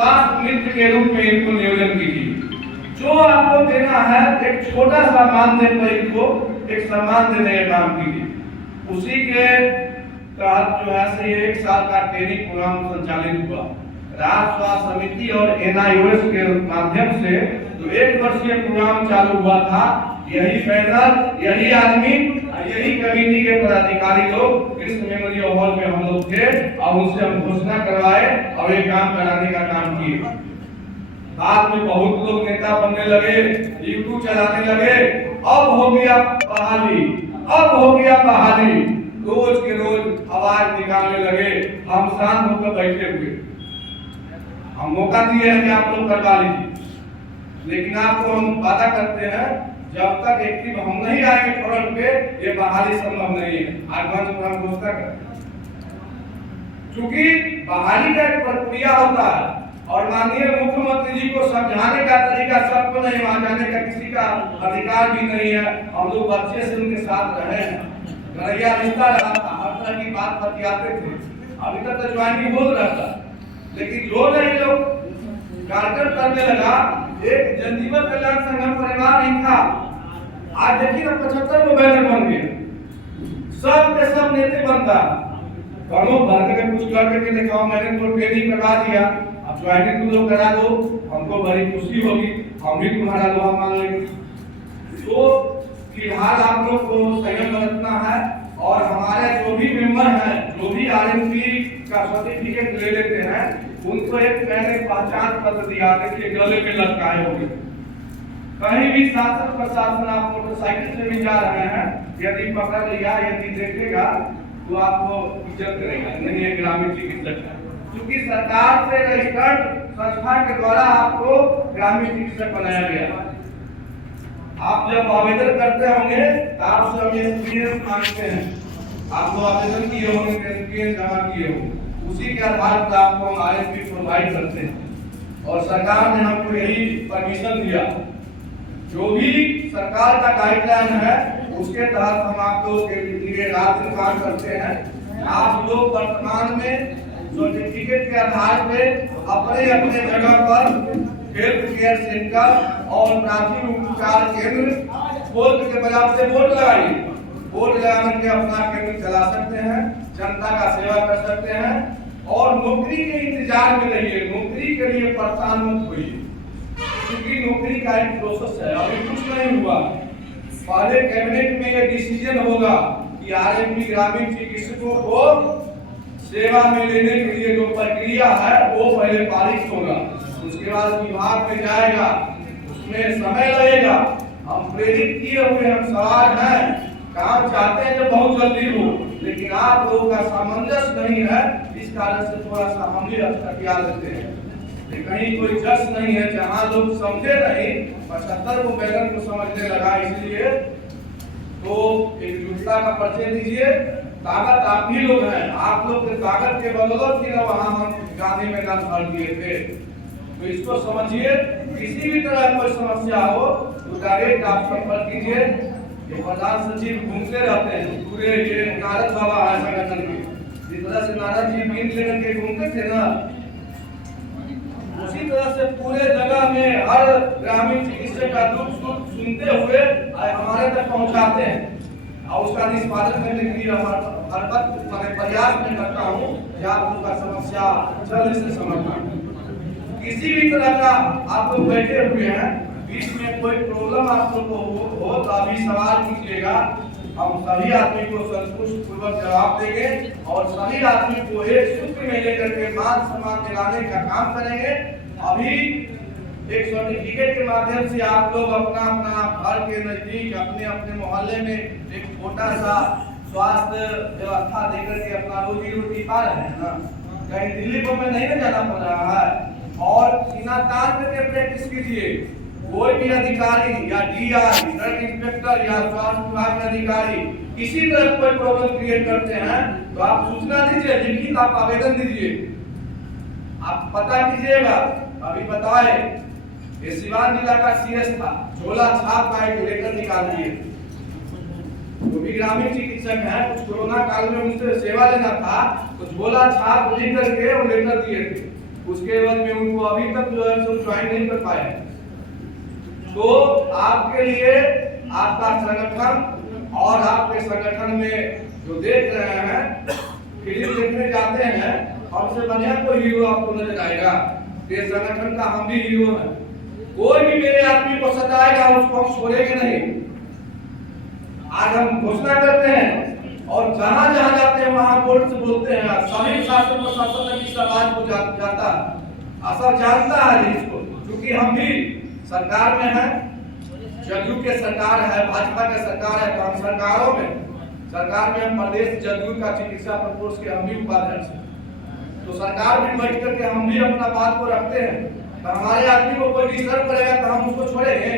स्वास्थ्य मित्र के रूप में इनको नियोजन कीजिए। जो आपको देना है एक छोटा सा मानदेय पर इनको एक सम्मान देने का काम कीजिए। उसी के तहत जो है से 1 साल का ट्रेनिंग प्रोग्राम संचालित हुआ। राज्य स्वास्थ्य समिति और NIOS के माध्यम से जो 1 वर्षीय प्रोग्राम चालू हुआ था, यही पैनल, यही आदमी, यही कमेटी के पदाधिकारी लोग कृष्ण मेमोरियल हॉल में हम लोग थे और उनसे हम घोषणा करवाए और ये काम कराने का काम किए। बाद में बहुत लोग नेता बनने लगे, यूट्यूब चलाने लगे, अब हो गया बहाली, अब हो गया बहाली, रोज के रोज आवाज निकालने लगे। हम शांत होकर बैठे हुए, हम मौका दिए हैं कि आप लोग करवा लीजिए, लेकिन आपको हम वादा करते हैं जब तक एक्टिव हम नहीं आएंगे फ्रंट पे ये बहाली संभव नहीं है। आज मंच पर हम घोषणा करते हैं, क्योंकि बहाली का एक प्रक्रिया होता है और माननीय मुख्यमंत्री जी को समझाने का तरीका सबको नहीं, वहां जाने का किसी का अधिकार भी नहीं है। हम लोग बच्चे से उनके साथ रहे हैं, घरैया रिश्ता रहा था, हर तरह की बात बतियाते थे। अभी तक तो ज्वाइनिंग बोल रहा था, लेकिन जो नहीं लोग कार्यक्रम करने लगा, एक जनजीवन कल्याण संगठन परिवार नहीं था। आज देखिए ना 75 को बैनर बन गए, सब के सब नेता बनता, करो भर के कुछ करके दिखाओ, मैंने तो ट्रेनिंग करवा दिया, अब ज्वाइनिंग तुम लोग करा दो, हमको बड़ी खुशी होगी, हम भी तुम्हारा लोहा मान लेंगे। तो फिलहाल आप लोग को संयम बरतना है और हमारे जो भी मेंबर हैं, जो भी RMP का सर्टिफिकेट ले लेते हैं, उनको एक मैंने पहचान पत्र दिया, देखिए गले में लटकाए होंगे। कहीं भी शासन प्रशासन आप मोटरसाइकिल से भी जा रहे हैं, यदि पकड़ लिया, यदि देखेगा तो आपको इज्जत करेगा, नहीं है ग्रामीण चिकित्सक है, क्योंकि सरकार से रजिस्टर्ड संस्था के द्वारा आपको ग्रामीण चिकित्सक बनाया गया। आप जब आवेदन करते होंगे तो आपसे हम एक्सपीरियंस मांगते हैं, आप लोग आवेदन किए होंगे, एक्सपीरियंस जमा किए होंगे, उसी के आधार पर आपको हम RMP प्रोवाइड करते हैं और सरकार ने हमको यही परमिशन दिया। जो भी सरकार का गाइडलाइन है उसके तहत हम आप लोग के लिए रात दिन काम करते हैं। आप लोग वर्तमान में सर्टिफिकेट के आधार पे अपने अपने जगह पर हेल्थ केयर सेंटर और प्राथमिक उपचार केंद्र खोल के बाजार से बोर्ड लगाइए, बोर्ड लगा के अपना केंद्र चला सकते हैं, जनता का सेवा कर सकते हैं और नौकरी के इंतजार में रहिए, नौकरी के लिए परेशान मत होइए, क्योंकि नौकरी का एक प्रोसेस है, अभी कुछ नहीं हुआ। पहले कैबिनेट में ये डिसीजन होगा कि RMP ग्रामीण चिकित्सकों को सेवा में लेने के लिए जो प्रक्रिया है वो पहले पारित होगा, उसके बाद विभाग में जाएगा, उसमें समय लगेगा। हम प्रेरित किए हुए हम सवाल हैं, काम चाहते हैं जो बहुत जल्दी हो, लेकिन आप लोगों का सामंजस्य नहीं है, इस कारण से थोड़ा सा हम भी अटकिया लेते हैं। कहीं कोई जस नहीं है, जहाँ लोग समझे नहीं, 75 को बैनर को समझने लगा, इसलिए तो एकजुटता का परिचय दीजिए। ताकत आप ही लोग हैं, आप लोग के ताकत के बदौलत ही ना वहाँ हम गांधी मैदान भर दिए थे। तो इसको समझिए, किसी भी तरह कोई समस्या हो तो डायरेक्ट आप संपर्क कीजिए। ये प्रधान सचिव घूमते रहते हैं, पूरे ये नारद बाबा है संगठन में, जिस तरह से नारद जी बीन लेकर के घूमते थे ना, उसी तरह से पूरे जगह में हर ग्रामीण चिकित्सक का दुख सुख सुनते हुए हमारे तक पहुंचाते हैं और उसका निष्पादन करने के लिए हर वक्त मैं प्रयास में करता हूँ कि आप लोगों का समस्या जल्द से समाधान। किसी भी तरह का आप लोग बैठे हुए हैं, बीच में कोई प्रॉब्लम आप लोग को हो तो अभी सवाल कीजिएगा, हम सभी आदमी को संतुष्ट पूर्वक जवाब देंगे और सभी आदमी को एक सूत्र में लेकर के मान सम्मान दिलाने का काम करेंगे। अभी एक सर्टिफिकेट के माध्यम से आप लोग अपना अपना घर के नजदीक अपने अपने मोहल्ले में एक छोटा सा स्वास्थ्य व्यवस्था देकर के अपना रोजी रोटी पा रहे हैं ना, कहीं दिल्ली में नहीं ना जाना पड़ रहा है। और सीना तान करके प्रैक्टिस कीजिए। कोई भी अधिकारी या DR, ड्रग इंस्पेक्टर या स्वास्थ्य विभाग के अधिकारी किसी तरह कोई प्रॉब्लम क्रिएट करते हैं तो आप सूचना दीजिए, लिखित आप आवेदन दीजिए, आप पता कीजिएगा। अभी बताए ये सिवान जिला का CS था, झोला छाप का एक लेटर निकाल दिए, जो भी ग्रामीण चिकित्सक हैं, कुछ कोरोना काल में उनसे सेवा लेना था तो झोला छाप लिख करके वो लेटर दिए थे। उसके एवज में उनको अभी तक जो है सो ज्वाइन नहीं कर पाए। तो आपके लिए आपका संगठन और आपके संगठन में जो देख रहे हैं, फिल्म देखने जाते हैं, हमसे बढ़िया कोई हीरो आपको नजर आएगा। ये संगठन का हम भी हीरो हैं। कोई भी मेरे आदमी को सताएगा उसको हम छोड़ेंगे नहीं। आज हम घोषणा करते हैं और जहां जहां जाते हैं वहां बोर्ड से बोलते हैं, सभी शासन प्रशासन की समाज को जाता है, सब जानता है इसको, क्योंकि हम भी सरकार में हैं, जदयू के सरकार है, भाजपा के सरकार है, तो हम सरकारों में हम प्रदेश जदयू का चिकित्सा प्रकोष्ठ के हम भी उपाध्यक्ष हैं। तो सरकार में बैठ करके हम भी अपना बात को रखते हैं। तो हमारे आदमी को कोई डिस्टर्ब करेगा तो हम उसको छोड़ेंगे।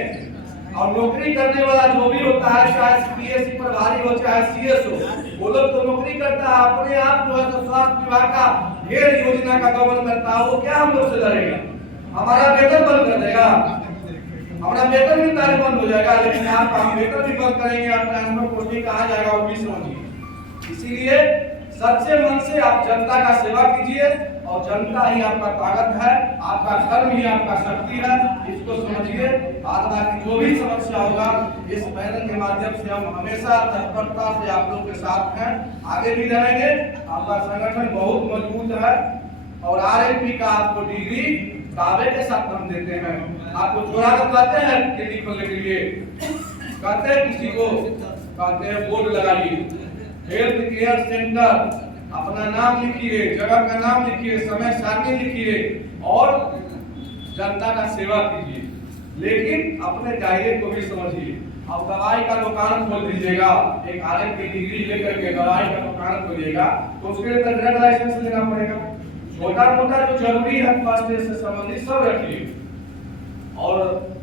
और नौकरी करने वाला जो भी होता है, चाहे पीएससी प्रभारी हो चाहे सीएस हो, वो लोग तो नौकरी करता है, अपने आप जो है तो स्वास्थ्य विभाग का ढेर योजना का गवर्न करता है, वो क्या हम लोग से लड़ेगा? हमारा वेतन बंद कर देगा, हमारा वेतन भी तारीफ बंद हो जाएगा, लेकिन आप हम वेतन भी बंद करेंगे, आप ट्रांसफर पोस्टिंग कहाँ जाएगा वो भी समझिए। इसीलिए सच्चे मन से आप जनता का सेवा कीजिए और जनता ही आपका ताकत है, आपका कर्म ही आपका शक्ति है, इसको समझिए। बाद बाकी जो भी समस्या होगा इस पैनल के माध्यम से हम हमेशा तत्परता से आप लोग के साथ हैं, आगे भी रहेंगे। आपका संगठन बहुत मजबूत है और आरएमपी का आपको डिग्री दावे के साथ हम देते हैं। आपको चोरा कर लाते हैं क्लिनिक खोलने के लिए, कहते हैं किसी को, कहते हैं बोर्ड लगाइए, हेल्थ केयर सेंटर, अपना नाम लिखिए, जगह का नाम लिखिए, समय सारणी लिखिए और जनता का सेवा कीजिए, लेकिन अपने दायरे को भी समझिए। अब दवाई का दुकान खोल दीजिएगा, एक आरएम की डिग्री लेकर के दवाई का दुकान खोलिएगा तो उसके लिए ड्रग लाइसेंस लेना पड़ेगा। छोटा मोटा जो जरूरी है फर्स्ट एड से संबंधित सब रखिए और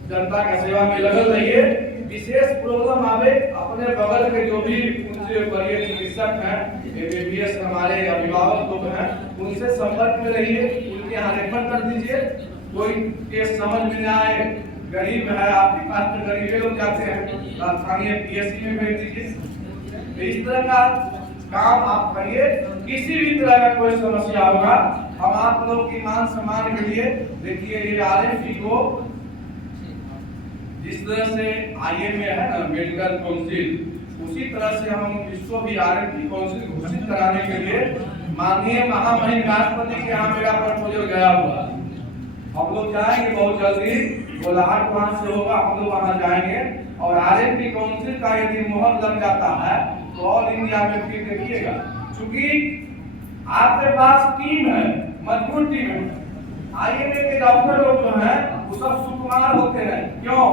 जनता का सेवा में लगल रहिए। विशेष प्रॉब्लम आवे, अपने बगल के जो भी उनसे बड़े चिकित्सक हैं, एमबीबीएस हमारे अभिभावक लोग हैं, उनसे संपर्क में रहिए, उनके यहाँ रेफर कर दीजिए। कोई केस समझ में ना आए, गरीब है आपके पास में, गरीब लोग जाते हैं, स्थानीय पीएससी में भेज दीजिए। तो इस तरह का काम आप करिए। किसी भी तरह का कोई समस्या होगा, हम आप लोग की मान सम्मान के लिए, देखिए ये आरएमपी को जिस तरह से आईएमए है ना मेडिकल काउंसिल, उसी तरह से हम इसको भी आरएमपी काउंसिल घोषित कराने के लिए माननीय महामहिम राष्ट्रपति के यहाँ मेरा प्रपोजल गया हुआ। हम लोग जाएंगे बहुत जल्दी, गोलाघाट वहां से होगा, हम लोग वहां जाएंगे और आरएमपी काउंसिल का यदि मोहर लग जाता है तो ऑल इंडिया में फिर देखिएगा, क्योंकि आपके पास टीम है, मजबूत टीम है। आईएमए के डॉक्टर लोग जो हैं वो सब सुकुमार होते हैं, क्यों?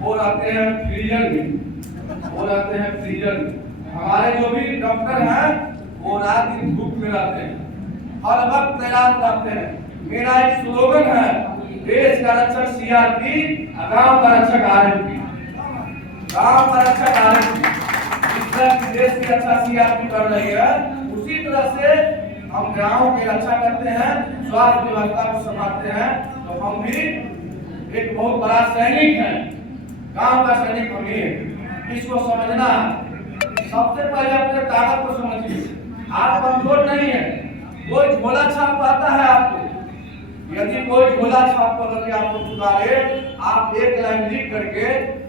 वो रहते हैं फ्रीजर में, वो रहते हैं फ्रीजर में। हमारे जो भी डॉक्टर हैं वो रात दिन धूप में रहते हैं, हर वक्त तैयार रहते हैं। मेरा एक स्लोगन है, देश का रक्षक सीआरपी, गांव का रक्षक आरएमपी, गांव का रक्षक आरएमपी। इस तरह देश की रक्षा सीआरपी कर रही है, उसी तरह से हम गांव की रक्षा करते हैं, स्वास्थ्य व्यवस्था को संभालते हैं। तो हम भी एक बहुत बड़ा सैनिक है, गांव का सैनिक हम ही है, इसको समझना है। सबसे पहले अपने ताकत को समझिए, आप कमजोर नहीं है। कोई झोला छाप आता है आपको, यदि कोई झोला छाप पकड़ के आपको पुकारे, आप एक लाइन लिख करके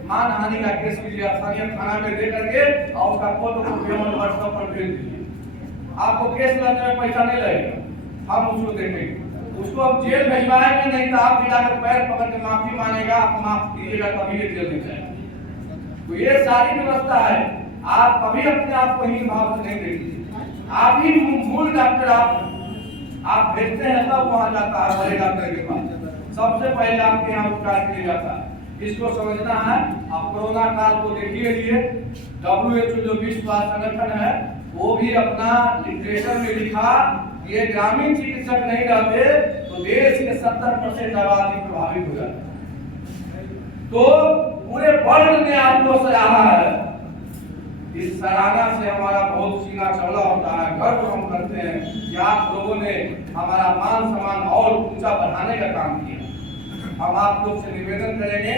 मानहानि का केस कीजिए, स्थानीय थाना में दे करके और उसका फोटो को पेमेंट व्हाट्सएप पर भेज दीजिए। आपको केस लड़ने में पैसा नहीं लगेगा, हम उसको देखेंगे, उसको हम जेल भिजवाएंगे, नहीं तो आप जाकर पैर पकड़ के माफी मांगेगा, आप माफ कीजिएगा तभी ये जेल में जाएगा। तो ये सारी व्यवस्था है, आप कभी अपने आप को हीन भाव से नहीं देखिए। आप ही मूल डॉक्टर आप भेजते हैं तब वहां जाता है बड़े डॉक्टर के पास, सबसे पहले आपके यहाँ उपचार किया जाता है। इसको समझना है। आप कोरोना काल को देखिए लिए WHO जो विश्व स्वास्थ्य संगठन है वो भी अपना लिटरेचर में लिखा ये ग्रामीण चिकित्सक नहीं रहते तो देश के 70% आबादी प्रभावित हो जाती। तो पूरे वर्ल्ड ने आपको सराहा है। इस सराहना से हमारा बहुत सीना चौड़ा होता है, गर्व हम करते हैं कि आप लोगों ने हमारा मान सम्मान और ऊंचा बढ़ाने का काम किया। हम आप लोग से निवेदन करेंगे,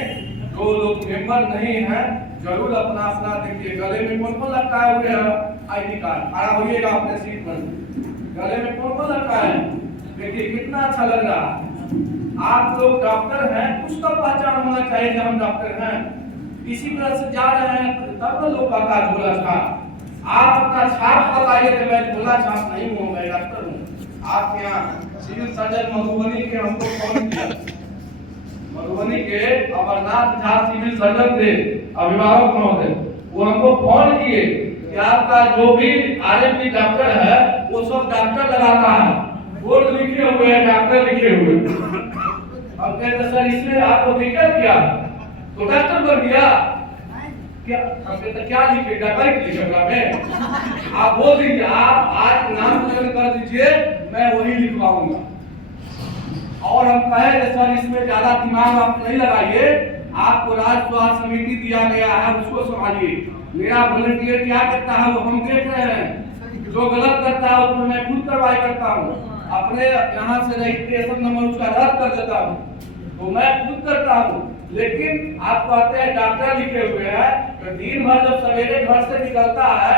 जो लोग मेंबर नहीं हैं जरूर अपना अपना देखिए, गले में कौन कौन लटकाए हुए हैं आईडी कार्ड, खड़ा होइएगा अपने सीट पर, गले में कौन कौन लटकाए हैं देखिए कितना अच्छा लग रहा है। आप लोग डॉक्टर हैं, कुछ तो पहचान होना चाहिए कि हम डॉक्टर हैं। इसी तरह से जा रहे हैं तब तो लोग का झोला छाप। आप अपना छाप बताइए कि मैं झोला छाप नहीं हूँ, मैं डॉक्टर हूँ। आप यहाँ सिविल सर्जन मधुबनी के हमको फोन किया, मधुबनी के अमरनाथ झा सिविल सर्जन थे, अभिभावक महोदय, वो हमको फोन किए कि आपका जो भी आरएमपी डॉक्टर है वो सब डॉक्टर लगाता है, बोर्ड लिखे हुए हैं डॉक्टर लिखे हुए। हम कहते सर इसमें आपको दिक्कत क्या, तो डॉक्टर बन गया क्या? हम कहते क्या लिखे, डॉक्टर लिखे में आप बोल दीजिए, आप आज नामकरण कर दीजिए, मैं वही लिखवाऊंगा। और हम कहे सर इसमें ज्यादा दिमाग आप नहीं लगाइए, आपको राज्य स्वास्थ्य समिति दिया गया है उसको संभालिए, मेरा वॉलंटियर क्या करता है वो हम देख रहे हैं, जो गलत करता है उसमें मैं खुद कार्रवाई करता हूँ, अपने यहाँ से रजिस्ट्रेशन नंबर उसका रद्द कर देता हूँ, तो मैं खुद करता हूँ। लेकिन आप कहते हैं डॉक्टर लिखे हुए हैं, तो दिन भर जब सवेरे घर से निकलता है,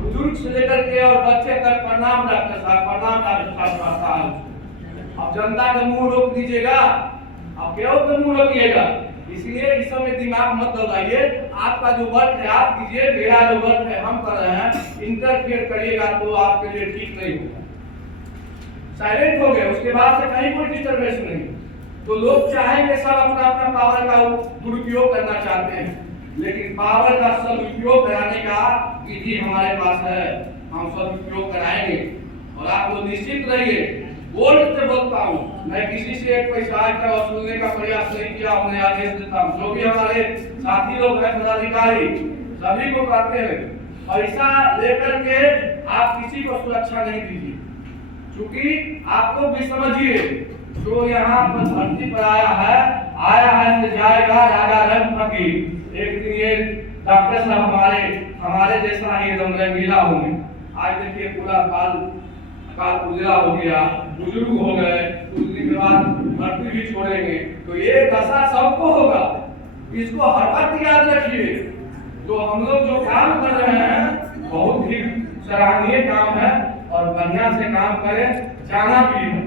बुजुर्ग से लेकर के और बच्चे तक प्रणाम डॉक्टर साहब, प्रणाम डॉक्टर साहब कहता है। अब जनता का मुंह रोक दीजिएगा, आप क्यों का मुंह रोकिएगा? इसलिए इस समय दिमाग मत दौड़ाइए, आपका जो वर्क है आप कीजिए, मेरा जो वर्क है हम कर रहे हैं, इंटरफेयर करिएगा तो आपके लिए ठीक नहीं होगा। साइलेंट हो गए, उसके बाद से कहीं कोई डिस्टर्बेंस नहीं। तो लोग चाहेंगे सब अपना अपना पावर का दुरुपयोग करना चाहते हैं, लेकिन पावर का सदुपयोग कराने का विधि हमारे पास है, हम सदुपयोग कराएंगे। और आप लोग निश्चित रहिए, बोल्ड से बोलता हूँ, मैं किसी से एक पैसा का वसूलने का प्रयास नहीं किया, उन्हें आदेश देता हूँ। जो भी हमारे साथी लोग हैं पदाधिकारी सभी को कहते हैं पैसा लेकर के आप किसी को सुरक्षा नहीं दीजिए, क्योंकि आपको भी समझिए जो यहाँ पर भर्ती पर आया है से जाएगा राजा रंग फकीर। एक दिन ये डॉक्टर साहब हमारे जैसा ही एकदम रंगीला होंगे। आज देखिए पूरा काल उजला हो गया, बुजुर्ग हो गए, कुछ दिन के बाद भर्ती भी छोड़ेंगे, तो ये दशा सबको होगा। इसको हर वक्त याद रखिए, जो हम लोग जो काम कर रहे हैं बहुत ही सराहनीय काम है और बढ़िया से काम करें, जाना भी है।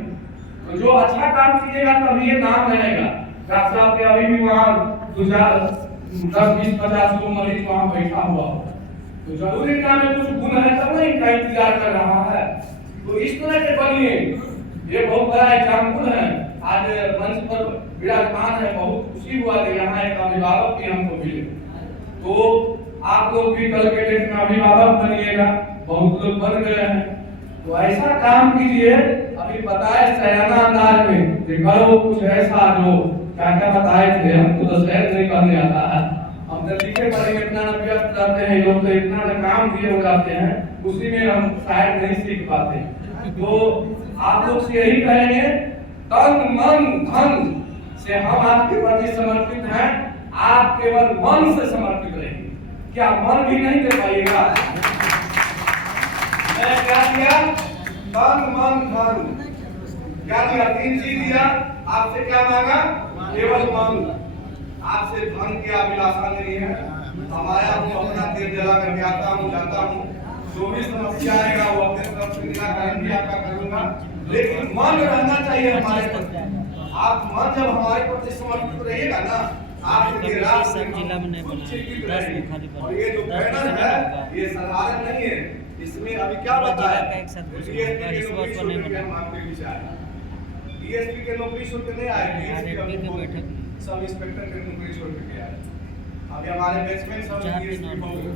तो जो अच्छा काम कीजिएगा तभी ये नाम रहेगा। डॉक्टर साहब के अभी भी वहाँ 10-20-50 को मरीज वहाँ बैठा हुआ, तो जरूरी काम में कुछ गुण है तब नहीं का इंतजार कर रहा है। तो इस तरह के बनिए, ये बहुत बड़ा एग्जाम्पल है। आज मंच पर विराजमान है, बहुत खुशी हुआ कि यहाँ एक अभिभावक भी हमको मिले। तो आप लोग भी कल के डेट में अभिभावक बनिएगा, बहुत लोग बन गए हैं। तो ऐसा काम कीजिए, अभी बताए सयाना अंदाज में करो कुछ ऐसा जो क्या क्या बताए थे, हमको तो शायद नहीं करने आता है। हम तो लिखे पढ़े इतना व्यस्त रहते हैं, लोग तो इतना काम दिए हो जाते हैं, उसी में हम शायद नहीं सीख पाते। तो आप लोग से यही कहेंगे, तन मन धन से हम आपके प्रति समर्पित हैं, आप केवल मन से समर्पित रहिए। क्या मन भी नहीं दे पाइएगा? मैं क्या किया? तन मन धन क्या दिया? 3 चीज दिया। आपसे क्या मांगा? केवल मन। आपसे धन की अभिलाषा नहीं है। हमारा हूँ, अपना तेल जला करके आता हूँ, जाता हूँ, जो भी समस्या आएगा वो अपने तरफ से निराकरण भी आपका करूंगा, लेकिन मन रहना चाहिए हमारे प्रति। आप मन जब हमारे प्रति समर्पित रहिएगा ना, आपके जिला में नहीं बना। और ये जो बैनर है ये साधारण नहीं है, इसमें अभी क्या बताया हम आपके बीच आए, डीएसपी के नौकरी छोड़ के नहीं आए, सब इंस्पेक्टर के नौकरी छोड़ के आए। अभी हमारे बैचमेट सब डीएसपी हो गए,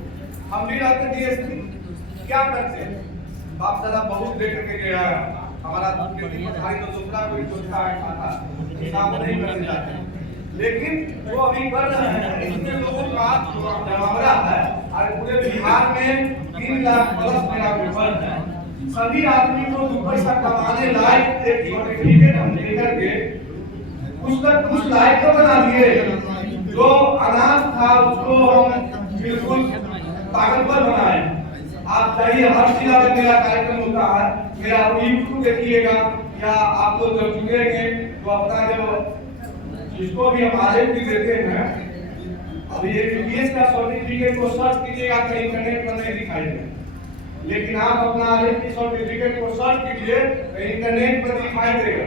हम भी रहते डीएसपी। क्या करते हैं? बाप दादा बहुत देख के गया, हमारा भाई तो दूसरा कोई चौथा खाता हिसाब नहीं करने जाते, लेकिन वो अभी कर रहे हैं। इतने लोगों का जमावड़ा है और पूरे बिहार में 3 लाख प्लस मेरा पेपर है। सभी आदमी को 2 पैसा कमाने लायक एक सर्टिफिकेट हम लेकर के कुछ लायक तो बना दिए। जो अनाथ था उसको हम बिल्कुल ताकतवर बनाए। आप चाहिए हर जिला में मेरा कार्यक्रम होता है, मेरा यूट्यूब देखिएगा, या आप लोग जब जुड़ेंगे तो अपना जो जिसको भी हमारे भी देते हैं, अभी ये यूपीएस का सर्टिफिकेट को सर्च कीजिएगा तो इंटरनेट पर नहीं दिखाई देगा। लेकिन आप अपना आरएफपी सर्टिफिकेट को सर्च कीजिए तो इंटरनेट पर दिखाई देगा।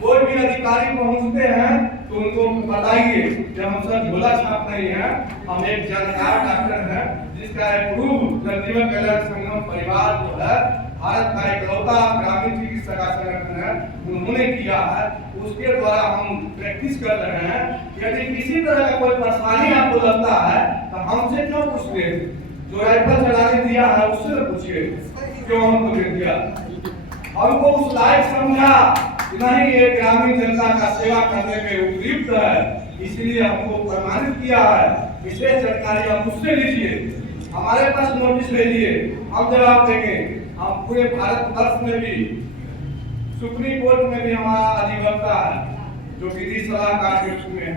कोई भी अधिकारी पहुंचते हैं तो उनको बताइए कि हम सब झोला छाप नहीं है, हम एक जानकार डॉक्टर हैं जिसका अप्रूव जगजीवन कल्याण संगम परिवार जो है भारत का इकलौता ग्रामीण चिकित्सा का संगठन है, उन्होंने किया है, उसके द्वारा हम प्रैक्टिस कर रहे हैं। यदि किसी तरह का कोई परेशानी आपको लगता है तो हमसे क्यों पूछते हैं? जो राइफल चलाने दिया है उससे पूछिए क्यों हमको दे दिया। हमको उस लायक समझा नहीं, ये ग्रामीण जनता का सेवा करने में उपयुक्त है, इसलिए हमको प्रमाणित किया है। विशेष जानकारी आप उससे लीजिए, हमारे पास नोटिस भेजिए, हम जवाब देंगे। हम पूरे भारत वर्ष में भी सुप्रीम कोर्ट में भी हमारा अधिवक्ता है जो विधि सलाहकार के रूप में है।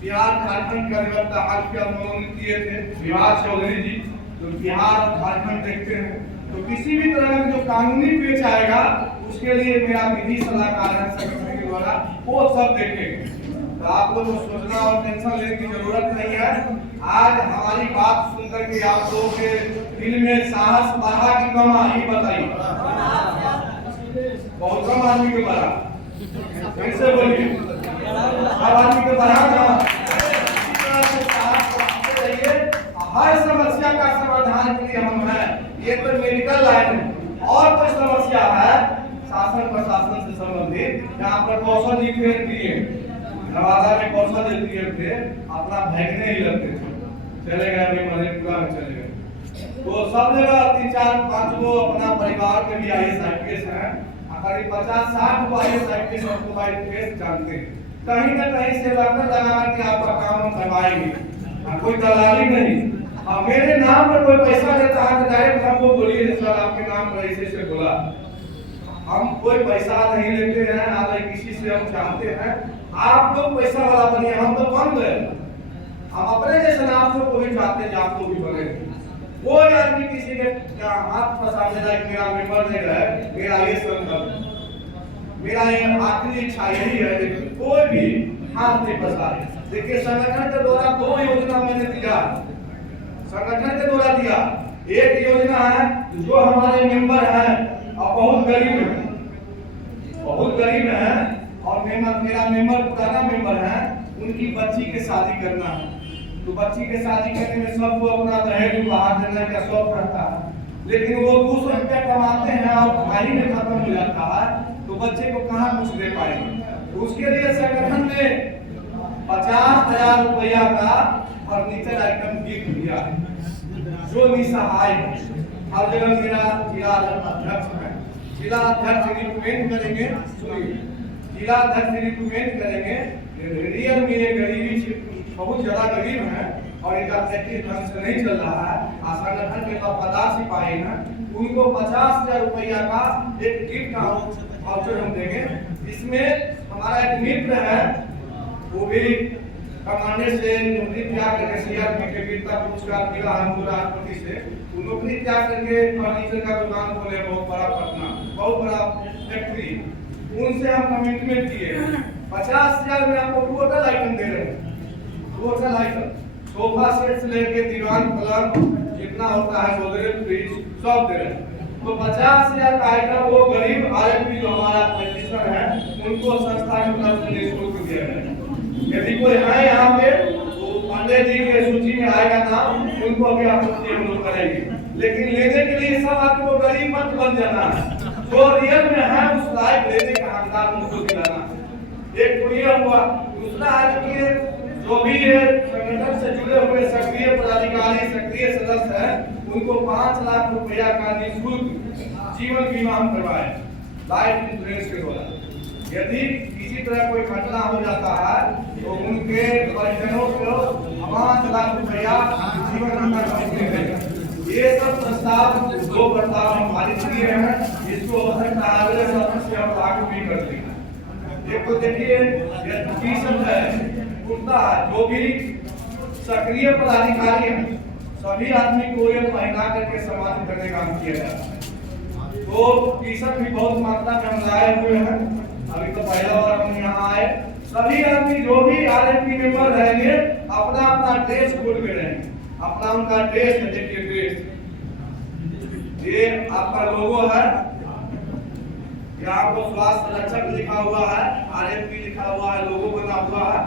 बिहार झारखंड के अधिवक्ता हाल के मनोनीत किए थे विभाग चौधरी जी, तो बिहार झारखंड देखते हैं। तो किसी भी तरह का जो कानूनी पेच आएगा उसके लिए मेरा विधि सलाहकार है संगठन के द्वारा, वो सब देखेंगे। तो आपको तो सोचना और टेंशन लेने की जरूरत नहीं है। आज हमारी बात सुनकर के आप लोगों के दिल में साहस बढ़ा कि कम ही बताइए। बहुत कम आदमी के बढ़ा, कैसे बोलिए? अब आदमी के बढ़ा ना, इसी तरह से साहस बढ़ाते रहिए। हर समस्या का समाधान के लिए हम हैं। ये तो मेडिकल लाइन है, और कोई समस्या है शासन प्रशासन से संबंधित यहाँ पर कौशल जी दिए नवादा में कौशल दिए थे, अपना भागने ही लगते थे, चले गए अभी मधेपुरा में चले गए। तो सब जगह 3-4-5 गो अपना परिवार के भी IAS IPS हैं, करीब 50-60 गो IAS IPS ऑफिसर जानते हैं। कहीं न कहीं से लगा कि आपका काम हम करवाएंगे, कोई दलाली नहीं। मेरे नाम पर कोई पैसा देता है तो डायरेक्ट हमको बोलिए सर आपके नाम पर ऐसे से बोला। हम कोई पैसा नहीं लेते हैं, ना किसी से हम चाहते हैं आप लोग पैसा वाला बनिए, हम तो बन गए। हम अपने जैसे आप लोग को भी चाहते हैं आप लोग भी बने। कोई आदमी किसी के हाथ फंसा देगा कि मेरा मेंबर नहीं रहे, मेरा ये संकल्प, मेरा ये आखिरी इच्छा यही है, लेकिन कोई भी हाथ नहीं फंसा। देखिए संगठन के द्वारा 2 योजना मैंने दिया, संगठन के द्वारा दिया। एक योजना है जो हमारे मेंबर हैं और बहुत गरीब है और मेरा मेंबर पुराना मेंबर है, उनकी बच्ची के शादी करना है। तो बच्ची के शादी करने में सबको अपना दहेज उपहार देने का शौक रहता है, लेकिन वो 200 रुपया कमाते हैं और पढ़ाई में खत्म हो जाता है, तो बच्चे को कहाँ कुछ दे पाएंगे। तो उसके लिए संगठन ने 50,000 रुपया का फर्नीचर आइटम गिफ्ट दिया है जो निसहाय है। हर जगह मेरा जिला अध्यक्ष है, जिला अध्यक्ष रिकमेंड करेंगे, सुनिए, जिला अध्यक्ष रिकमेंड करेंगे। रियल में ये गरीबी बहुत ज्यादा गरीब है और इनका प्रैक्टिस ढंग से नहीं चल रहा है। संगठन के वफादार सिपाही हैं, उनको 50,000 रुपया का एक गिफ्ट का वाउचर हम देंगे। इसमें हमारा एक मित्र है, वो भी कमाने से नौकरी त्याग करके CRP के वीरता पुरस्कार मिला हमको राष्ट्रपति से, नौकरी त्याग करके फर्नीचर का दुकान खोले, बहुत बड़ा पटना, बहुत बड़ा फैक्ट्री। उनसे हम कमिटमेंट किए 50,000 में आपको टोटल आइटम दे रहे हैं, टोटल आइटम सोफा सेट से लेके दीवान पलंग जितना होता है गोदरेज फ्रिज सब दे रहे हैं। तो 50,000 का आइटम वो गरीब RFP जो हमारा प्रैक्टिशनर है उनको संस्था की तरफ से निःशुल्क दिया है। यदि कोई है यहाँ पे तो पंडित जी के सूची में आएगा नाम, उनको अभी आप लोग करेंगे। लेकिन लेने के लिए सब आपको गरीब मत बन जाना है, जो रियल में है उस लायक लेने का हकदार उनको दिलाना। एक तो ये हुआ। दूसरा है कि जो भी संगठन से जुड़े हुए सक्रिय पदाधिकारी सक्रिय सदस्य हैं उनको 5 लाख रुपया का निःशुल्क जीवन बीमा हम करवाए लाइफ इंश्योरेंस के द्वारा। यदि किसी तरह कोई घटना हो जाता है तो उनके परिजनों को 5 लाख रुपया जीवन बीमा कंपनी देगा। ये सब प्रस्ताव 2 प्रस्ताव हम पारित किए हैं, इसको अगले सत्र से हम लागू भी कर देंगे। एक तो देखिए ये सब है उतना जो भी सक्रिय पदाधिकारी हैं सभी आदमी को ये पहना करके सम्मानित करने का काम किया जाए। तो टी-शर्ट भी बहुत मात्रा में हम लाए हुए हैं, अभी तो पहला बार हम यहाँ आए। सभी आदमी जो भी RFP मेंबर रहेंगे अपना अपना ड्रेस कोड में रहेंगे, अपना उनका ड्रेस है, देखिए ड्रेस ये आपका लोगो है, यहाँ पर स्वास्थ्य रक्षक लिखा हुआ है, RMP लिखा हुआ है, लोगो बना हुआ है।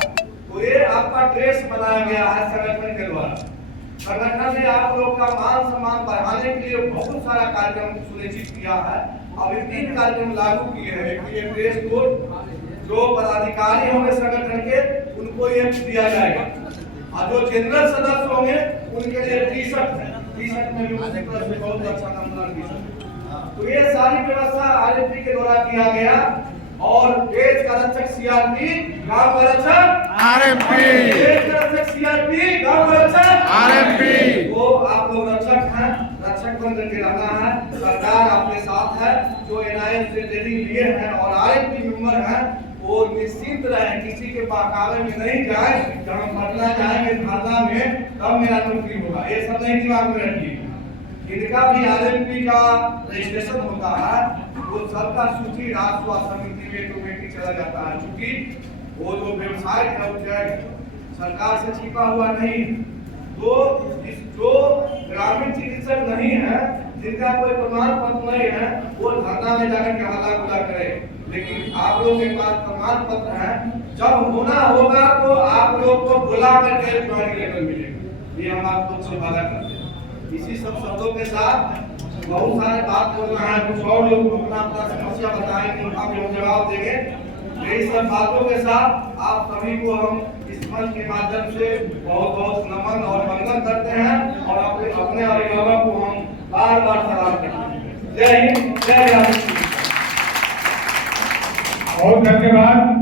तो ये आपका ड्रेस बनाया गया है संगठन के द्वारा। संगठन ने आप लोग का मान सम्मान बढ़ाने के लिए बहुत सारा कार्यक्रम सुनिश्चित किया है। अभी 3 कार्यक्रम लागू किए हैं। ये ड्रेस कोड जो पदाधिकारी होंगे संगठन के उनको ये दिया जाएगा, और जो जनरल सदस्य होंगे उनके लिए टी-शर्ट है। टी-शर्ट में भी उसी तरह से बहुत अच्छा नंबर टी-शर्ट। तो ये सारी व्यवस्था RMP के द्वारा किया गया। और देश का रक्षक CRP, गांव का रक्षक RMP, देश का रक्षक CRP, गांव का रक्षक RMP। वो आप लोग रक्षक हैं, रक्षक बन करके रहना है। सरकार आपके साथ है। जो NIL से ट्रेनिंग लिए हैं और RMP मेंबर हैं वो निश्चिंत रहे, किसी के बहकावे में नहीं जाए। जब हम पटना जाएंगे धरना में तब मेरा नौकरी होगा, ये सब नहीं दिमाग में रखिए। इनका भी RMP का रजिस्ट्रेशन होता है, वो सबका सूची राज्य स्वास्थ्य समिति में ऑटोमेटिक चला जाता है। क्योंकि वो जो वेबसाइट है वो सरकार से छिपा हुआ नहीं। तो जो ग्रामीण चिकित्सक नहीं है, जिनका कोई प्रमाण पत्र नहीं है, वो धरना में जाकर के हल्ला गुल्ला करे। लेकिन आप लोगों के पास प्रमाण पत्र है, जब होना होगा तो आप लोग को बुला करके ज्वाइनिंग लेटर मिलेगा। ये हम आप लोग से वादा करते हैं। इसी सब शब्दों के साथ बहुत सारे बात बोलना है, कुछ और लोग अपना समस्या बताएंगे, उनका भी हम जवाब देंगे। यही सब बातों के साथ आप सभी को हम इस मंच के माध्यम से बहुत बहुत नमन और वंदन करते हैं और अपने अभिभावक को हम बार बार सलाम करते हैं। जय हिंद, जय भारत। बहुत धन्यवाद।